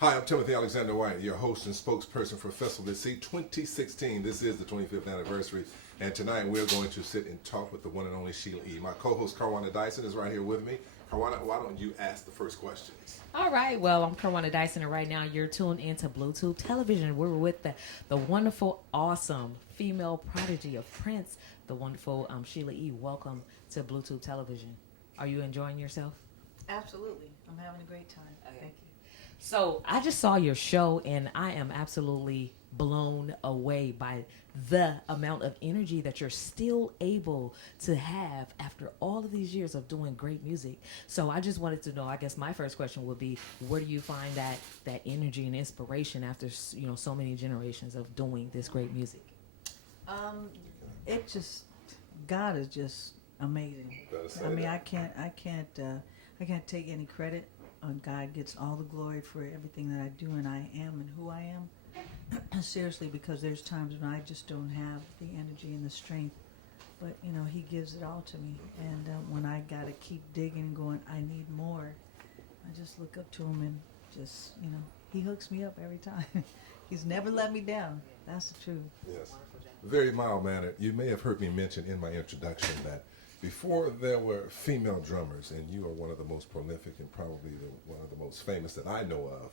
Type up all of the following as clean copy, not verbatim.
Hi, I'm Timothy Alexander White, your host and spokesperson for Festival at Sea 2016. This is the 25th anniversary, and tonight we're going to sit and talk with the one and only Sheila E. My co-host, Karwana Dyson, is right here with me. Karwana, why don't you ask the first questions? All right. Well, I'm Karwana Dyson, and right now you're tuned into Bluetooth Television. We're with the wonderful, awesome female prodigy of Prince, the wonderful Sheila E. Welcome to Bluetooth Television. Are you enjoying yourself? Absolutely. I'm having a great time. Okay. Thank you. So I just saw your show, and I am absolutely blown away by the amount of energy that you're still able to have after all of these years of doing great music. So I just wanted to know, I guess my first question would be, where do you find that energy and inspiration after so many generations of doing this great music? God is just amazing. I mean, I can't take any credit. God gets all the glory for everything that I do, and I am and who I am. Seriously, because there's times when I just don't have the energy and the strength, but He gives it all to me. And when I gotta keep digging and going, I need more. I just look up to Him and just He hooks me up every time. He's never let me down. That's the truth. Yes. Very mild-mannered. You may have heard me mention in my introduction that before there were female drummers, and you are one of the most prolific and probably one of the most famous that I know of,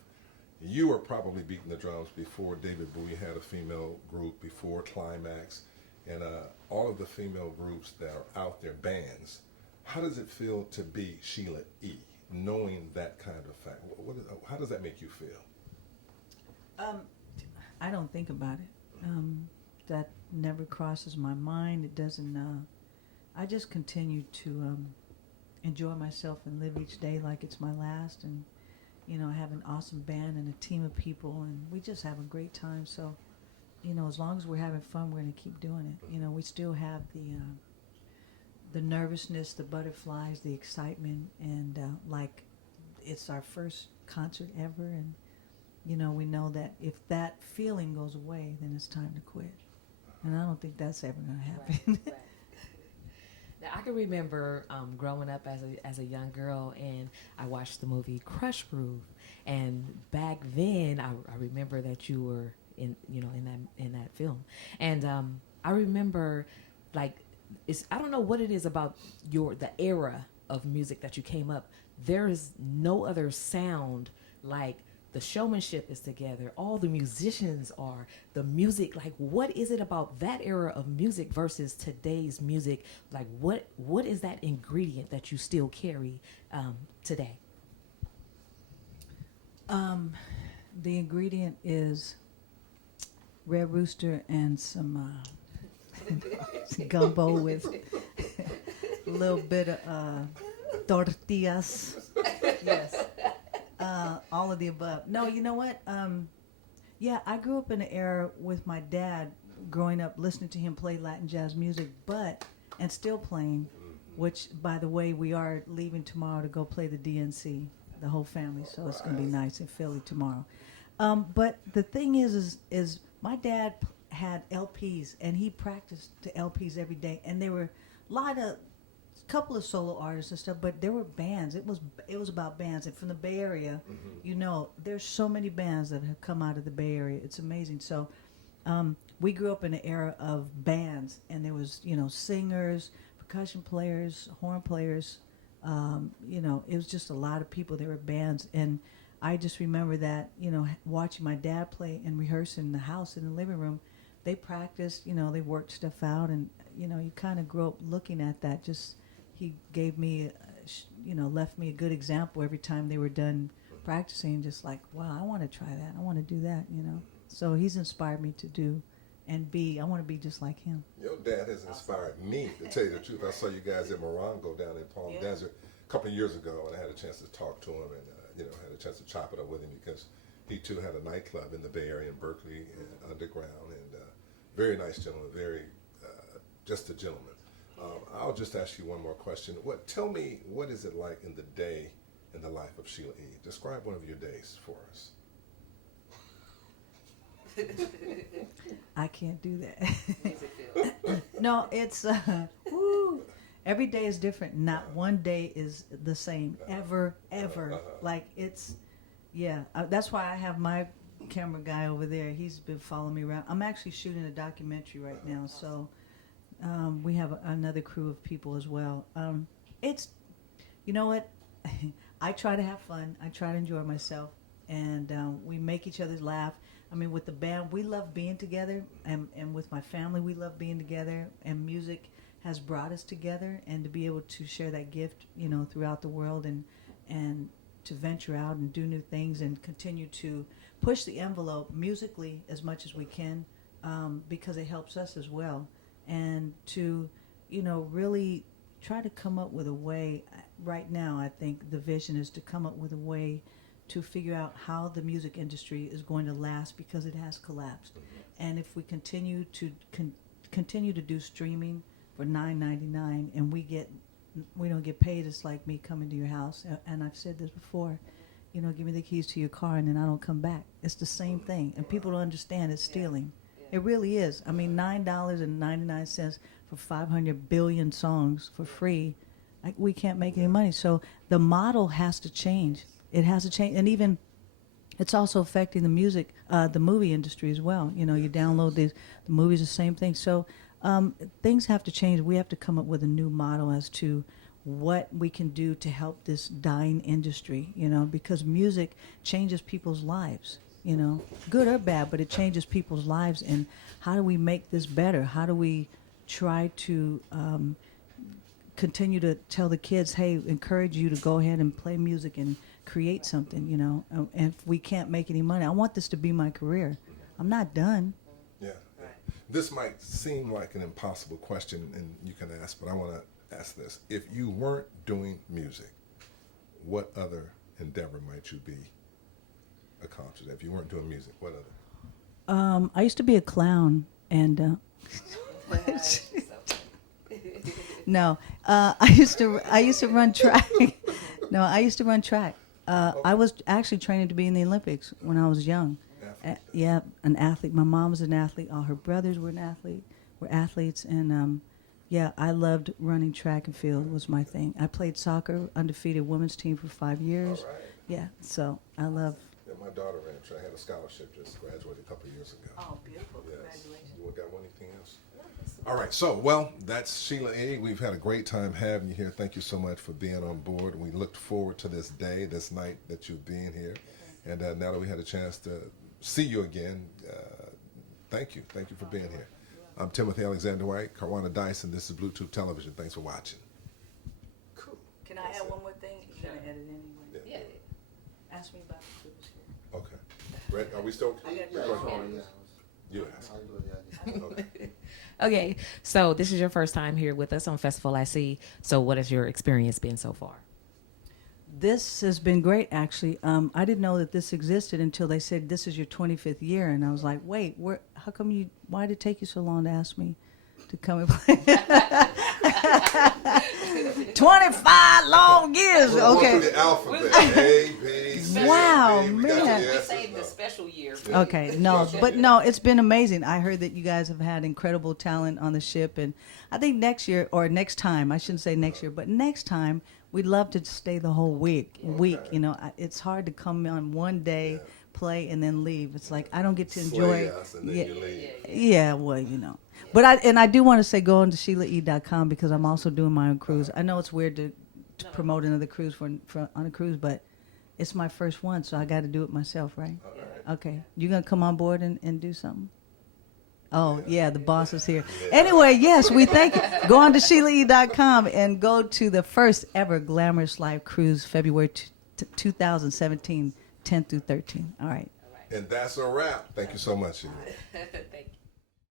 you were probably beating the drums before David Bowie had a female group, before Climax, and all of the female groups that are out there, bands. How does it feel to be Sheila E., knowing that kind of fact? How does that make you feel? I don't think about it. That never crosses my mind. It doesn't. I just continue to enjoy myself and live each day like it's my last. And I have an awesome band and a team of people, and we just have a great time. So, as long as we're having fun, we're going to keep doing it. We still have the nervousness, the butterflies, the excitement, and like it's our first concert ever. And we know that if that feeling goes away, then it's time to quit. And I don't think that's ever going to happen. Right. Now, I can remember growing up as a young girl, and I watched the movie Crush Groove, and back then I remember that you were in that film, and I remember I don't know what it is about the era of music that you came up. There is no other sound like. The showmanship is together. All the musicians are. The music, what is it about that era of music versus today's music? What is that ingredient that you still carry today? The ingredient is Red Rooster and some gumbo with a little bit of tortillas. Yes. All of the above. No, you know what? I grew up in an era with my dad growing up listening to him play Latin jazz music, and still playing, which, by the way, we are leaving tomorrow to go play the DNC, the whole family, so it's going to be nice in Philly tomorrow. But the thing is my dad had LPs, and he practiced to LPs every day, and there were a couple of solo artists and stuff, but there were bands. It was about bands, and from the Bay Area, there's so many bands that have come out of the Bay Area. It's amazing. So we grew up in an era of bands, and there was singers, percussion players, horn players. It was just a lot of people. There were bands, and I just remember that watching my dad play and rehearsing in the house in the living room. They practiced, they worked stuff out, and you kind of grow up looking at that. Just he gave me, left me a good example every time they were done practicing. Just like, wow, I want to try that. I want to do that. So he's inspired me to do and be. I want to be just like him. Your dad has inspired me, to tell you the truth. I saw you guys in Morongo down in Palm Desert a couple of years ago, and I had a chance to talk to him, and had a chance to chop it up with him because he too had a nightclub in the Bay Area in Berkeley, and underground, and very nice gentleman, very just a gentleman. I'll just ask you one more question. Tell me, what is it like in the day in the life of Sheila E.? Describe one of your days for us. I can't do that. No, it's every day is different. Not one day is the same ever. Like it's Yeah, that's why I have my camera guy over there. He's been following me around. I'm actually shooting a documentary right now, so we have another crew of people as well. It's, you know what? I try to have fun. I try to enjoy myself, and we make each other laugh. I mean, with the band, we love being together, and with my family, we love being together, and music has brought us together, and to be able to share that gift, you know, throughout the world, and to venture out and do new things and continue to push the envelope musically as much as we can, because it helps us as well, and to, you know, really try to come up with a way. Right now, I think the vision is to come up with a way to figure out how the music industry is going to last, because it has collapsed. And if we continue to continue to do streaming for $9.99 and we don't get paid, it's like me coming to your house. And I've said this before, you know, give me the keys to your car and then I don't come back. It's the same thing, and people don't understand it's stealing. It really is. I mean, $9.99 for 500 billion songs for free. We can't make any money. So the model has to change. It has to change, and even it's also affecting the the movie industry as well. You know, you download the movies, the same thing. So things have to change. We have to come up with a new model as to what we can do to help this dying industry, you know, because music changes people's lives, you know, good or bad, but it changes people's lives. And how do we make this better? How do we try to continue to tell the kids, hey, encourage you to go ahead and play music and create something, you know, and if we can't make any money, I want this to be my career. I'm not done. Yeah. This might seem like an impossible question, and you can ask, but I want to ask this. If you weren't doing music, what other endeavor might you be accomplishing? If you weren't doing music, what other? I used to be a clown, and no, I used to run track. No, I used to run track. I was actually training to be in the Olympics when I was young. Yeah, an athlete. My mom was an athlete. All her brothers were athletes, and yeah, I loved running track and field. Was my thing. I played soccer, undefeated women's team for 5 years. All right. Yeah, so I love. Yeah, my daughter ran track. I had a scholarship, just graduated a couple of years ago. Oh, beautiful! Yes. Congratulations. You got one, anything else? All right, so, well, that's Sheila A. We've had a great time having you here. Thank you so much for being on board. We looked forward to this day, this night that you've been here. And now that we had a chance to see you again, thank you. Thank you for being here. I'm Timothy Alexander White, Karwana Dyson. This is Bluetooth Television. Thanks for watching. Cool. Can I add one more thing? You're going to edit anyway. Yeah. Ask me about the cruise here. Okay. Ready? Are we still? You ask. Okay. Okay, so this is your first time here with us on Festival I See. So what has your experience been so far? This has been great, actually. I didn't know that this existed until they said this is your 25th year, and I was like, wait, how come you? Why did it take you so long to ask me to come and play? 25 long years. We're Okay. going through the alphabet. A, B, C, Wow, D. We got man. the We S's saved now. the special year. Okay, no, but no, it's been amazing. I heard that you guys have had incredible talent on the ship, and I think next year, or next time, I shouldn't say next year, but next time, we'd love to stay the whole week. You know, it's hard to come on one day, play, and then leave. It's like I don't get to enjoy. Slay us and then you leave. Yeah, well, you know. But I do want to say go on to SheilaE.com because I'm also doing my own cruise. I know it's weird to promote another cruise for on a cruise, but it's my first one, so I got to do it myself, right? All right. Okay. You going to come on board and do something? Oh, yeah, the boss is here. Anyway, yes, we thank you. Go on to SheilaE.com and go to the first ever Glamorous Life Cruise, February 2017, 10 through 13. All right. And that's a wrap. Thank you so much, Sheila.